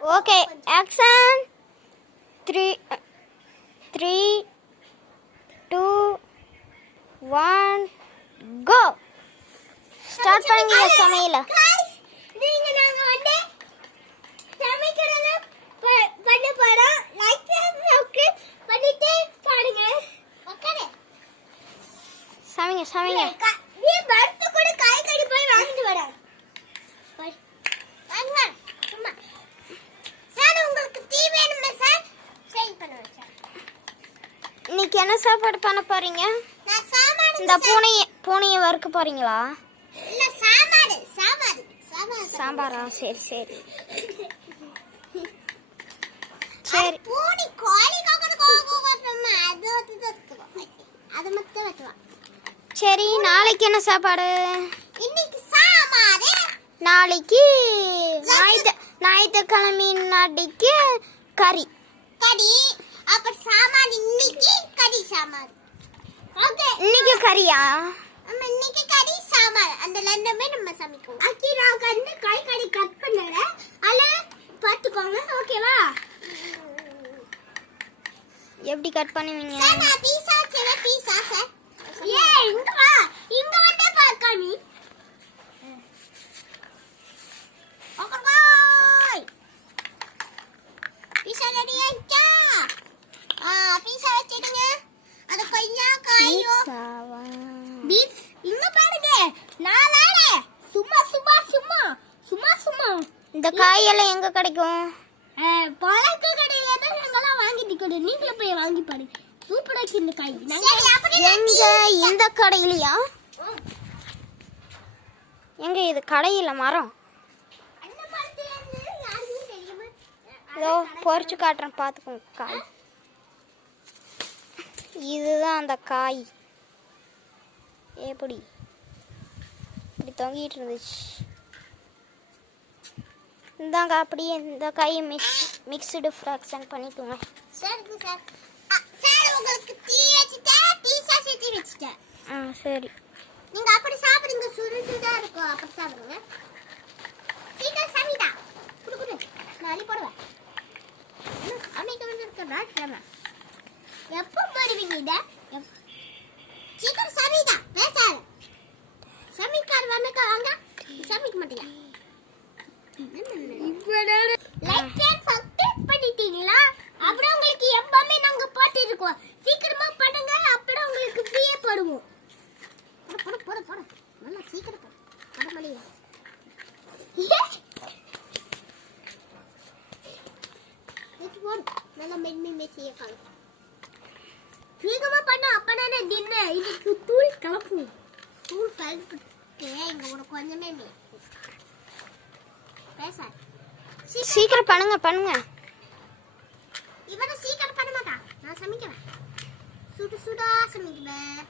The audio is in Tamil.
Okay, action. 3, 2, 1, go. Start பண்ணுங்க சமையல. நீங்க நாங்க வந்து சமைக்கிறது பண்ண போறோம். லைக் சப்ஸ்கிரைப் பண்ணிட்டு பாருங்க. ஓகே. சமைங்க. நீ பர்த் கூட காய்கறி போய் வாங்கிட்டு வர. வாங்க. சும்மா. சார் உங்களுக்கு டீ வேணுமா சார்? சேஞ்ச் பண்ணுங்க சார். இன்னைக்கு என்ன சாப்பாடு பண்ண போறீங்க? நான் சாமான் இந்த பூனையை வறுக்க போறீங்களா? இல்ல சாம்பாரா? சரி பூனி கோழி கோகோமா அது மட்டும் வெட்டுவா. சரி, நாளைக்கு என்ன சாப்பாடு? இன்னைக்கு சாம்பார். நாளைக்கு ஞாயிற்றுக்கிழமை நாளைக்கு கறி. அப்புறம் சாம்பார் இன்னைக்கு கறி சாம்பார். ஓகே. இன்னைக்கு கறியா? நம்ம இன்னைக்கு கறி சாம்பார் அந்த ரெண்டுமே நம்ம சமைக்குவோம். அக்கி நான் வந்து காய்கறி கட் பண்ணறேன். அல பாத்துக்கோங்க. ஓகேவா? எப்படி கட் பண்ணுவீங்க? சார் நான் பீஸா சார். ஏய் இங்க வா. இங்க வந்து பாக்க நீ. Okay bye. பீஸா ரெடி ஆயிட்டா? பீஸா வச்சிடுங்க. அது கொஞ்சம் காயோ. பீஃப் இங்க பாருங்க. நான் வேற சும்மா. இந்த காயெல்லாம் எங்க கிடைக்கும்? பழக்க கடையில தான் நாங்கலாம் வாங்கிட்டு கொடு. நீங்களே போய் வாங்கி பாருங்க. சூப்பரா இருக்கு இந்த காய். எங்க இந்த கடையிலயா? எங்க இது கடையில மரம்? இதோ பொரிச்சு காட்டுறேன், பார்த்துக்கோங்க. காய் இதுதான் அந்த காய். எப்படி இப்படி தொங்கிட்டு இருந்துச்சு. இந்தாங்க, அப்படியே இந்த காயை மிக்ஸ்டு ஃப்ராக்ஷன் பண்ணிக்கோங்க. சரிங்க சார். சார் உங்களுக்கு டீ சாஸ் வச்சிட்டேன். சரி. நீங்க அப்படி சாப்பிடுங்க. சுடுசுடா இருக்கும். அப்படி சாப்பிடுங்க. சீக்கிரம் சாப்பிடா. குடு நாளை போடுவேன். அன்னைக்கு வந்து இருக்கா எப்போ போடுவீங்க இத? சீக்கிரம் சாப்பிடா. பேசாத. சமைக்காத வந்தக்க வாங்க. சமைக்க மாட்டீங்க. லைக் சப்ஸ்கிரைப் பண்ணிட்டீங்களா? அப்புறம் உங்களுக்கு எப்பவுமே நாங்க போட்டு இருக்கோம். சீக்கிரமா பண்ணுங்க. அப்புறம் உங்களுக்கு ஃப்ரீயா போடுவோம். போடு. நல்லா சீக்கிரம் போடு மடியா. போடு. நல்லா மென்மையா கால். சீக்கிரமா பண்ணு. அப்பதானே தின்ன. இதுக்கு தூள் கலப்பும். தூள் கலப்பு இங்க ஒரு கொஞ்சமே பேச. சீக்கிரம் பண்ணுங்க. இவன சீக்கிரம் பண்ண மாட்டா. நான் சமைக்கிறேன். சுடா சமைக்கிறேன்.